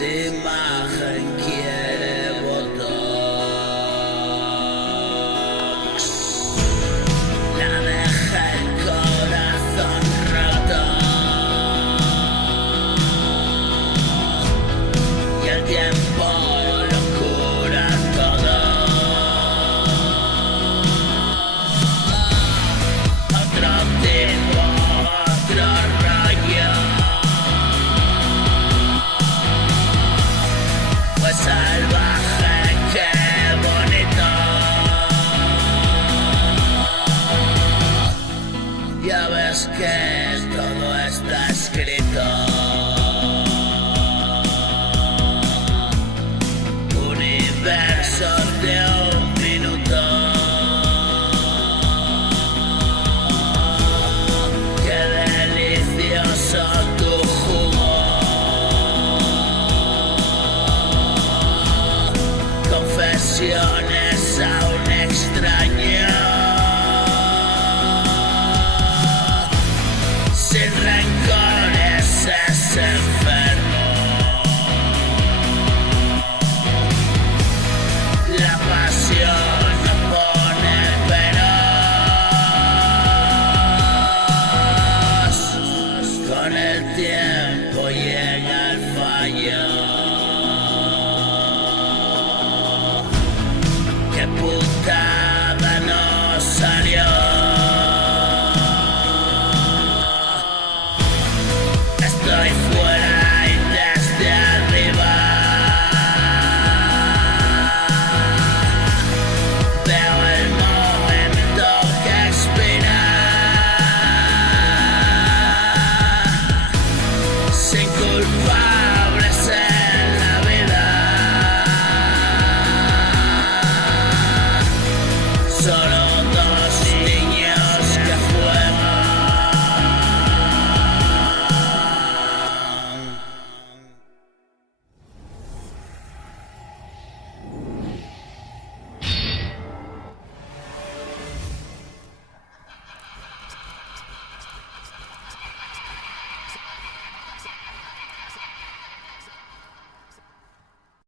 imagen quiere botox. La deja el corazón roto y el tiempo lo cura todo. Otro tipo, otro rollo. Pues salvaje, qué bonito. Ya ves que todo está escrito. Universos de un minuto. Qué delicioso tu jugo. Confesiones a un extraño. Sin rencores es enfermo. La pasión no pone peros. Con el tiempo llega el fallo. Qué putada nos salió. Estoy fuera y desde arriba veo el momento que expira. Sin culpa